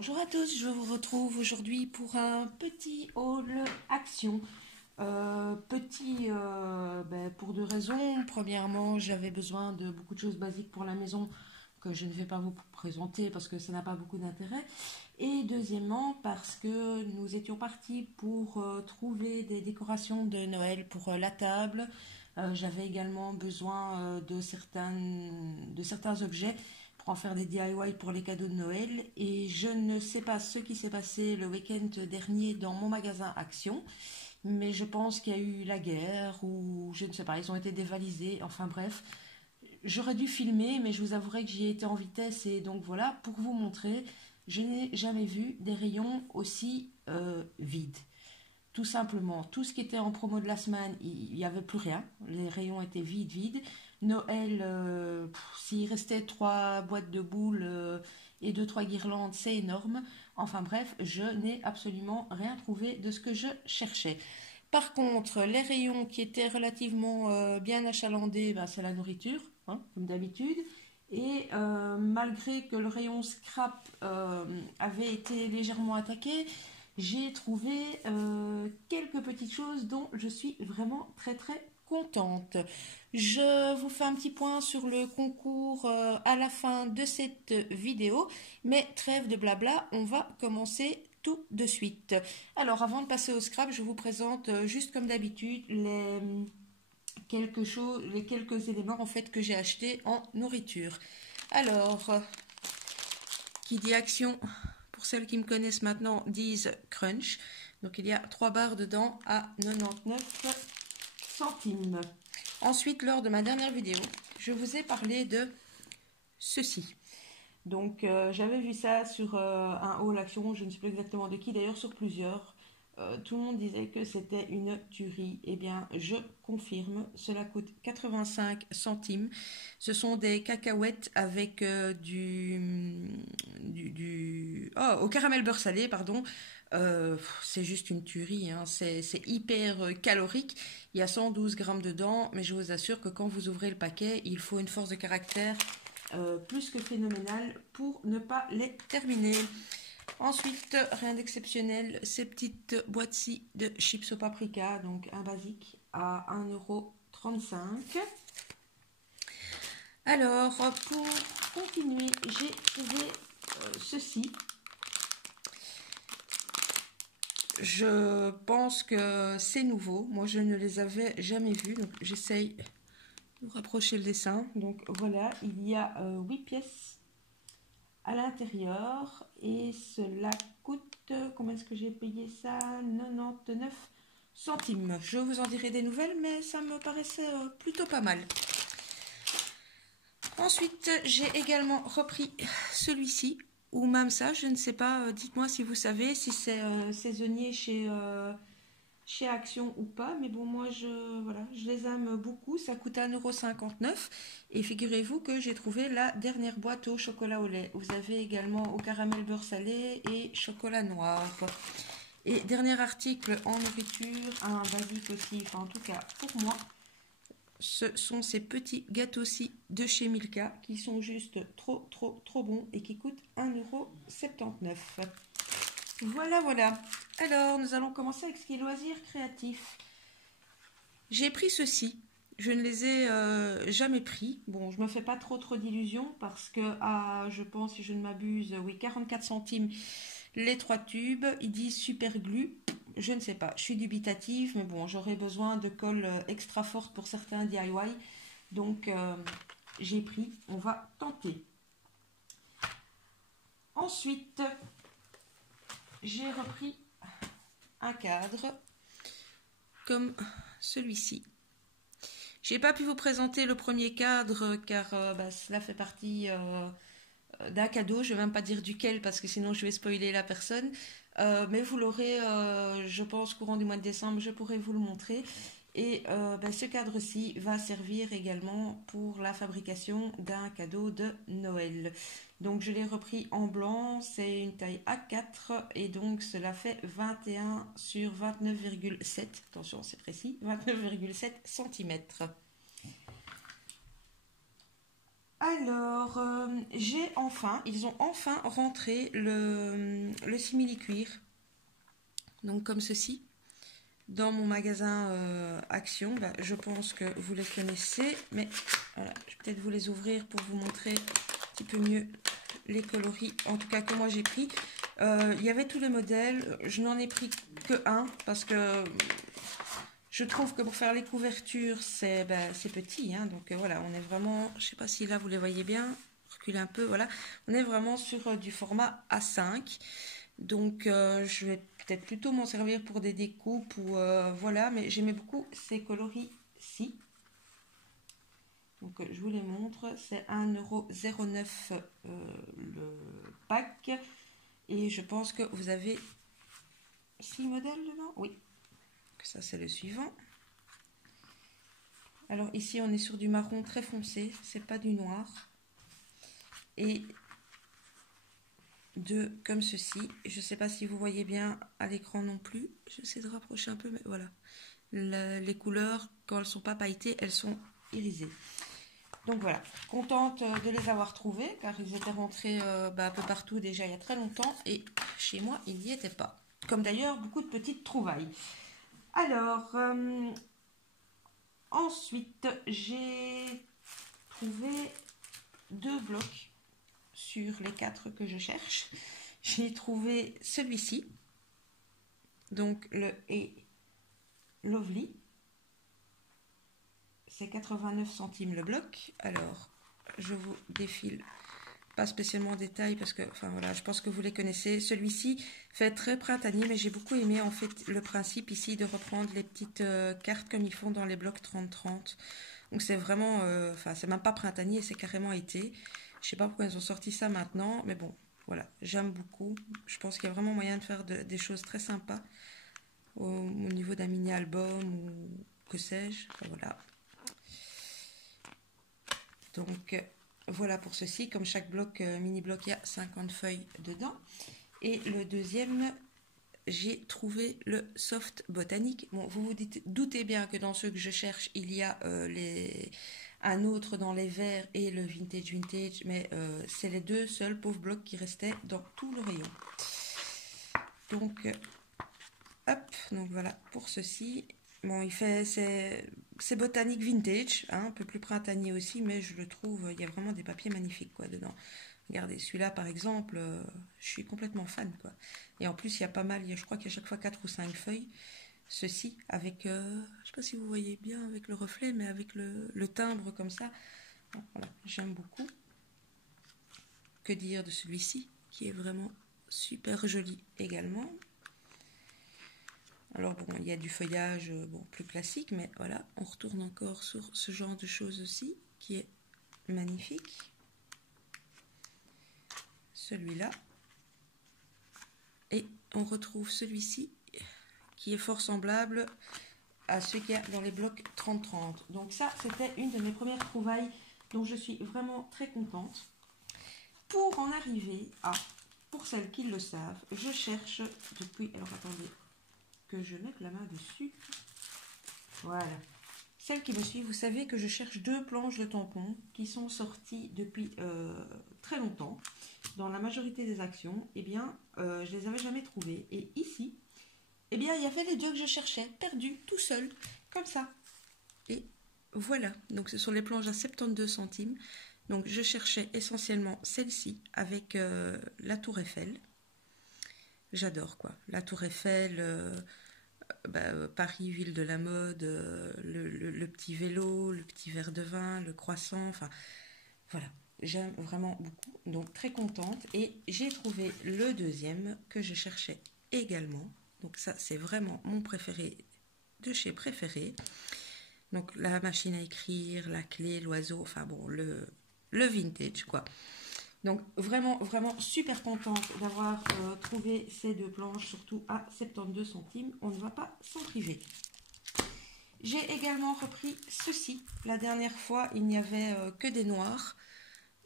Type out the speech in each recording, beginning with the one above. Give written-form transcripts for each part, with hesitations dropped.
Bonjour à tous, je vous retrouve aujourd'hui pour un petit haul action. Pour deux raisons. Premièrement, j'avais besoin de beaucoup de choses basiques pour la maison que je ne vais pas vous présenter parce que ça n'a pas beaucoup d'intérêt. Et deuxièmement, parce que nous étions partis pour trouver des décorations de Noël pour la table. J'avais également besoin de certains objets pour en faire des DIY pour les cadeaux de Noël. Et je ne sais pas ce qui s'est passé le week-end dernier dans mon magasin Action, mais je pense qu'il y a eu la guerre ou je ne sais pas, ils ont été dévalisés. Enfin bref, j'aurais dû filmer, mais je vous avouerai que j'y ai été en vitesse et donc voilà, pour vous montrer, je n'ai jamais vu des rayons aussi vides. Tout simplement, tout ce qui était en promo de la semaine, il n'y avait plus rien. Les rayons étaient vides. Noël, s'il restait 3 boîtes de boules et 2-3 guirlandes, c'est énorme. Enfin bref, je n'ai absolument rien trouvé de ce que je cherchais. Par contre, les rayons qui étaient relativement bien achalandés, ben, c'est la nourriture, hein, comme d'habitude. Et malgré que le rayon scrap avait été légèrement attaqué, j'ai trouvé quelques petites choses dont je suis vraiment très contente. Je vous fais un petit point sur le concours à la fin de cette vidéo, mais trêve de blabla, on va commencer tout de suite. Alors avant de passer au scrap, je vous présente juste comme d'habitude les quelques éléments en fait que j'ai achetés en nourriture. Alors, qui dit action, pour celles qui me connaissent maintenant, disent crunch. Donc il y a 3 barres dedans à 99 centimes. Ensuite, lors de ma dernière vidéo, je vous ai parlé de ceci. Donc j'avais vu ça sur un haul action, je ne sais plus exactement de qui, d'ailleurs sur plusieurs. Tout le monde disait que c'était une tuerie. Eh bien, je confirme, cela coûte 85 centimes. Ce sont des cacahuètes avec au caramel beurre salé, pardon. C'est juste une tuerie, hein. C'est hyper calorique. Il y a 112 grammes dedans, mais je vous assure que quand vous ouvrez le paquet, il faut une force de caractère plus que phénoménale pour ne pas les terminer. Ensuite, rien d'exceptionnel, ces petites boîtes-ci de chips au paprika, donc un basique à 1,35 €. Alors, pour continuer, j'ai trouvé ceci. Je pense que c'est nouveau. Moi, je ne les avais jamais vus, donc j'essaye de rapprocher le dessin. Donc voilà, il y a 8 pièces à l'intérieur et cela coûte, comment est-ce que j'ai payé ça, 99 centimes. Je vous en dirai des nouvelles, mais ça me paraissait plutôt pas mal. Ensuite, j'ai également repris celui-ci, ou même ça, je ne sais pas, dites-moi si vous savez, si c'est saisonnier chez Action ou pas, mais bon, moi je les aime beaucoup. Ça coûte 1,59 € et figurez-vous que j'ai trouvé la dernière boîte au chocolat au lait. Vous avez également au caramel beurre salé et chocolat noir. Et dernier article en nourriture, un basique aussi, enfin en tout cas pour moi, ce sont ces petits gâteaux-ci de chez Milka qui sont juste trop bons et qui coûtent 1,79 €. Voilà. Alors, nous allons commencer avec ce qui est loisirs créatifs. J'ai pris ceci. Je ne les ai jamais pris. Bon, je me fais pas trop d'illusions parce que, je pense, si je ne m'abuse, oui, 44 centimes les 3 tubes. Ils disent super glue. Je ne sais pas. Je suis dubitative, mais bon, j'aurais besoin de colle extra forte pour certains DIY. Donc, j'ai pris. On va tenter. Ensuite, j'ai repris un cadre comme celui-ci. J'ai pas pu vous présenter le premier cadre car cela fait partie d'un cadeau. Je vais même pas dire duquel parce que sinon je vais spoiler la personne. Mais vous l'aurez, je pense, courant du mois de décembre, je pourrai vous le montrer. Et ce cadre-ci va servir également pour la fabrication d'un cadeau de Noël. Donc je l'ai repris en blanc, c'est une taille A4 et donc cela fait 21 sur 29,7, attention c'est précis, 29,7 cm. Alors, ils ont enfin rentré le simili-cuir. Donc comme ceci. Dans mon magasin Action, je pense que vous les connaissez. Mais voilà, je vais peut-être vous les ouvrir pour vous montrer un petit peu mieux les coloris. En tout cas que moi j'ai pris. Il y avait tous les modèles. Je n'en ai pris que un parce que je trouve que pour faire les couvertures, c'est petit. Hein, donc voilà, on est vraiment... Je ne sais pas si là vous les voyez bien. Reculez un peu, voilà. On est vraiment sur du format A5. Donc je vais peut-être plutôt m'en servir pour des découpes ou voilà. Mais j'aimais beaucoup ces coloris-ci. Donc je vous les montre. C'est 1,09 € le pack. Et je pense que vous avez 6 modèles dedans. Oui. Ça, c'est le suivant. Alors ici, on est sur du marron très foncé. C'est pas du noir. Et deux comme ceci. Je ne sais pas si vous voyez bien à l'écran non plus. J'essaie de rapprocher un peu, mais voilà. Les couleurs, quand elles ne sont pas pailletées, elles sont irisées. Donc voilà, contente de les avoir trouvés, car ils étaient rentrés un peu partout déjà il y a très longtemps. Et chez moi, ils n'y étaient pas. Comme d'ailleurs, beaucoup de petites trouvailles. Alors, ensuite, j'ai trouvé 2 blocs sur les 4 que je cherche. J'ai trouvé celui-ci, donc le E Lovely. C'est 89 centimes le bloc. Alors, je vous défile pas spécialement en détail parce que, enfin voilà, je pense que vous les connaissez. Celui-ci fait très printanier, mais j'ai beaucoup aimé en fait le principe ici de reprendre les petites cartes comme ils font dans les blocs 30-30. Donc c'est vraiment, enfin c'est même pas printanier, c'est carrément été. Je sais pas pourquoi ils ont sorti ça maintenant, mais bon, voilà, j'aime beaucoup. Je pense qu'il y a vraiment moyen de faire des choses très sympas au niveau d'un mini-album ou que sais-je. Enfin, voilà. Donc voilà pour ceci. Comme chaque bloc, mini-bloc, il y a 50 feuilles dedans. Et le deuxième, j'ai trouvé le soft botanique. Bon, vous vous doutez bien que dans ceux que je cherche, il y a un autre dans les verts et le vintage, mais c'est les 2 seuls pauvres blocs qui restaient dans tout le rayon. Donc, hop, donc voilà pour ceci. Bon, c'est botanique vintage, hein, un peu plus printanier aussi, mais je le trouve, il y a vraiment des papiers magnifiques quoi dedans. Regardez, celui-là par exemple, je suis complètement fan quoi. Et en plus, il y a pas mal, je crois qu'il y a chaque fois 4 ou 5 feuilles. Ceci avec, je sais pas si vous voyez bien avec le reflet, mais avec le timbre comme ça. Bon, voilà, j'aime beaucoup. Que dire de celui-ci, qui est vraiment super joli également. Alors bon, il y a du feuillage plus classique, mais voilà, on retourne encore sur ce genre de choses aussi, qui est magnifique. Celui-là. Et on retrouve celui-ci, qui est fort semblable à ce qu'il y a dans les blocs 30-30. Donc ça, c'était une de mes premières trouvailles, dont je suis vraiment très contente. Pour en arriver à, pour celles qui le savent, je cherche depuis, alors attendez, que je mette la main dessus. Voilà. Celles qui me suivent, vous savez que je cherche 2 planches de tampons qui sont sorties depuis très longtemps. Dans la majorité des actions, eh bien, je les avais jamais trouvées. Et ici, eh bien, il y avait les 2 que je cherchais, perdus, tout seul, comme ça. Et voilà. Donc, ce sont les planches à 72 centimes. Donc, je cherchais essentiellement celle-ci avec la Tour Eiffel. J'adore, quoi. La Tour Eiffel... Paris, ville de la mode, le petit vélo, le petit verre de vin, le croissant, enfin voilà, j'aime vraiment beaucoup, donc très contente. Et j'ai trouvé le deuxième que je cherchais également, donc ça c'est vraiment mon préféré de chez préféré. Donc la machine à écrire, la clé, l'oiseau, enfin bon, le vintage quoi. Donc vraiment, vraiment super contente d'avoir trouvé ces 2 planches, surtout à 72 centimes. On ne va pas s'en priver. J'ai également repris ceci. La dernière fois, il n'y avait que des noirs.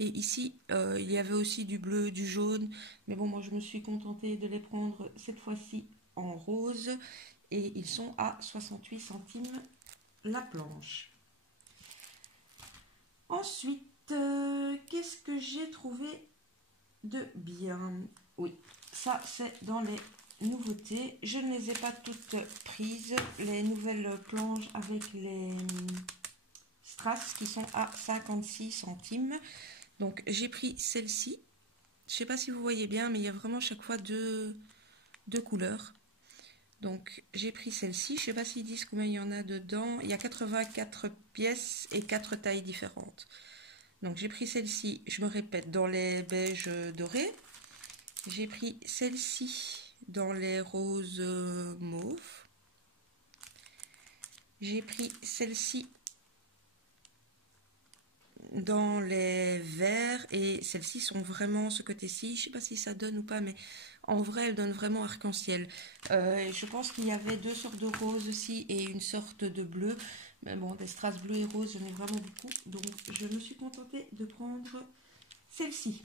Et ici, il y avait aussi du bleu, du jaune. Mais bon, moi, je me suis contentée de les prendre cette fois-ci en rose. Et ils sont à 68 centimes la planche. Ensuite, qu'est-ce que j'ai trouvé de bien? Oui, ça c'est dans les nouveautés. Je ne les ai pas toutes prises. Les nouvelles planches avec les strass qui sont à 56 centimes. Donc j'ai pris celle-ci. Je ne sais pas si vous voyez bien, mais il y a vraiment chaque fois deux couleurs. Donc j'ai pris celle-ci. Je ne sais pas s'ils disent combien il y en a dedans. Il y a 84 pièces et 4 tailles différentes. Donc j'ai pris celle-ci, je me répète, dans les beiges dorés. J'ai pris celle-ci dans les roses mauves. J'ai pris celle-ci dans les verts. Et celles-ci sont vraiment ce côté-ci. Je ne sais pas si ça donne ou pas, mais en vrai, elles donnent vraiment arc-en-ciel. Je pense qu'il y avait deux sortes de roses aussi et une sorte de bleu. Mais bon, des strass bleu et rose, j'en ai vraiment beaucoup. Donc, je me suis contentée de prendre celle-ci.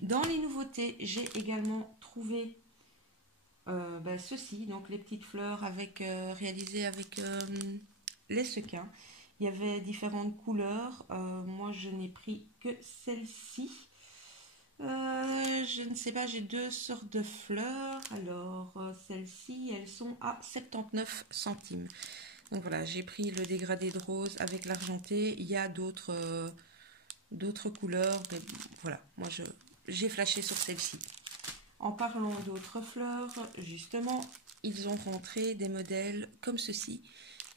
Dans les nouveautés, j'ai également trouvé ceci, donc les petites fleurs réalisées avec les sequins. Il y avait différentes couleurs. Moi, je n'ai pris que celle-ci. Je ne sais pas, j'ai deux sortes de fleurs. Alors, celles-ci, elles sont à 79 centimes. Donc voilà, j'ai pris le dégradé de rose avec l'argenté. Il y a d'autres couleurs, mais voilà, moi j'ai flashé sur celle-ci. En parlant d'autres fleurs, justement, ils ont rentré des modèles comme ceci,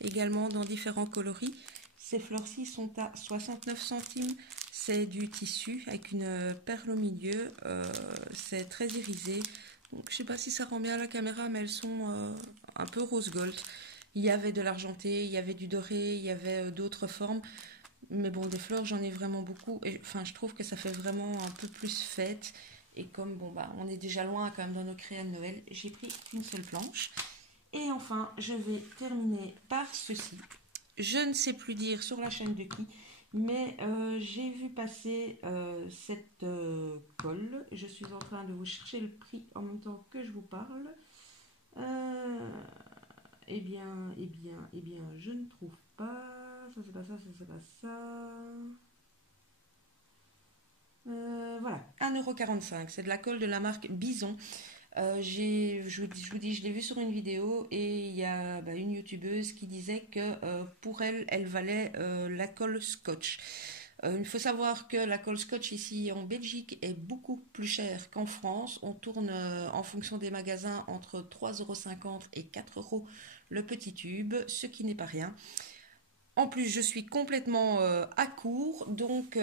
également dans différents coloris. Ces fleurs-ci sont à 69 centimes. C'est du tissu avec une perle au milieu. C'est très irisé. Donc, je ne sais pas si ça rend bien à la caméra, mais elles sont un peu rose gold. Il y avait de l'argenté, il y avait du doré, il y avait d'autres formes. Mais bon, des fleurs, j'en ai vraiment beaucoup. Et enfin, je trouve que ça fait vraiment un peu plus fête. Et comme, bon, bah, on est déjà loin quand même dans nos créas de Noël, j'ai pris une seule planche. Et enfin, je vais terminer par ceci. Je ne sais plus dire sur la chaîne de qui, mais j'ai vu passer cette colle. Je suis en train de vous chercher le prix en même temps que je vous parle. Eh bien, je ne trouve pas. Ça, c'est pas ça, ça, c'est pas ça. Voilà, 1,45 €. C'est de la colle de la marque Bison. Je vous dis, je l'ai vu sur une vidéo et il y a une youtubeuse qui disait que pour elle, elle valait la colle Scotch. Il faut savoir que la colle Scotch ici en Belgique est beaucoup plus chère qu'en France. On tourne en fonction des magasins entre 3,50 € et 4 € le petit tube, ce qui n'est pas rien. En plus, je suis complètement à court, donc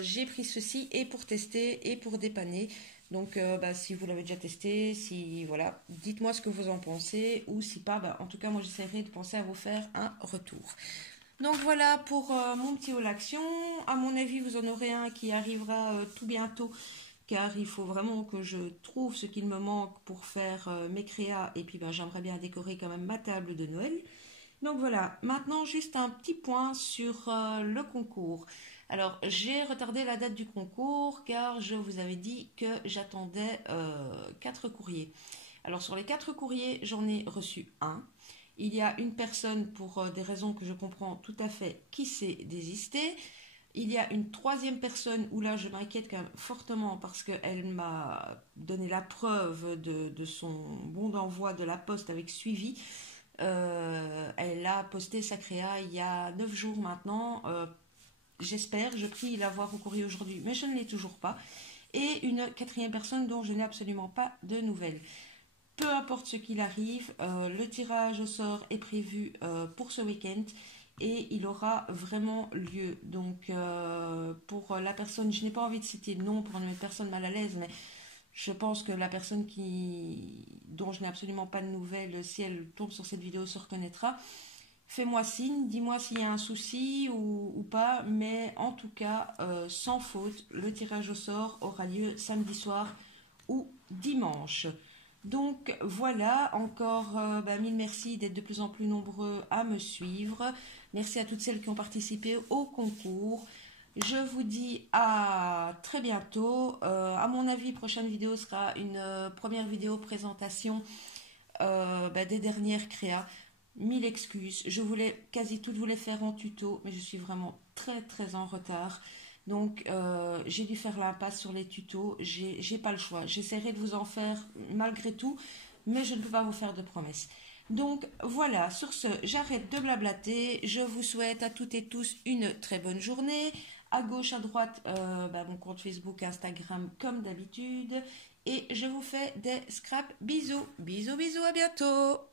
j'ai pris ceci et pour tester et pour dépanner. Donc, si vous l'avez déjà testé, si voilà, dites-moi ce que vous en pensez, ou si pas, en tout cas, moi j'essaierai de penser à vous faire un retour. Donc voilà pour mon petit haul action. À mon avis, vous en aurez un qui arrivera tout bientôt, car il faut vraiment que je trouve ce qu'il me manque pour faire mes créas. Et puis, j'aimerais bien décorer quand même ma table de Noël. Donc voilà, maintenant juste un petit point sur le concours. Alors j'ai retardé la date du concours car je vous avais dit que j'attendais 4 courriers. Alors sur les 4 courriers, j'en ai reçu un. Il y a une personne pour des raisons que je comprends tout à fait qui s'est désistée. Il y a une troisième personne où là je m'inquiète quand même fortement parce qu'elle m'a donné la preuve de son bon d'envoi de la poste avec suivi. Elle a posté sa créa il y a 9 jours maintenant. J'espère, je prie l'avoir au courrier aujourd'hui, mais je ne l'ai toujours pas. Et une quatrième personne dont je n'ai absolument pas de nouvelles. Peu importe ce qu'il arrive, le tirage au sort est prévu pour ce week-end et il aura vraiment lieu. Donc pour la personne, je n'ai pas envie de citer le nom pour ne mettre personne mal à l'aise, mais je pense que la personne dont je n'ai absolument pas de nouvelles, si elle tombe sur cette vidéo, se reconnaîtra. Fais-moi signe, dis-moi s'il y a un souci ou pas, mais en tout cas, sans faute, le tirage au sort aura lieu samedi soir ou dimanche. Donc voilà, encore mille merci d'être de plus en plus nombreux à me suivre. Merci à toutes celles qui ont participé au concours. Je vous dis à très bientôt. À mon avis, prochaine vidéo sera une première vidéo présentation des dernières créas. 1000 excuses. Je voulais quasi toutes vous les faire en tuto, mais je suis vraiment très très en retard. Donc, j'ai dû faire l'impasse sur les tutos. J'ai pas le choix. J'essaierai de vous en faire malgré tout, mais je ne peux pas vous faire de promesses. Donc voilà, sur ce, j'arrête de blablater. Je vous souhaite à toutes et tous une très bonne journée. À gauche, à droite, mon compte Facebook, Instagram, comme d'habitude. Et je vous fais des scraps. Bisous, bisous, bisous, à bientôt.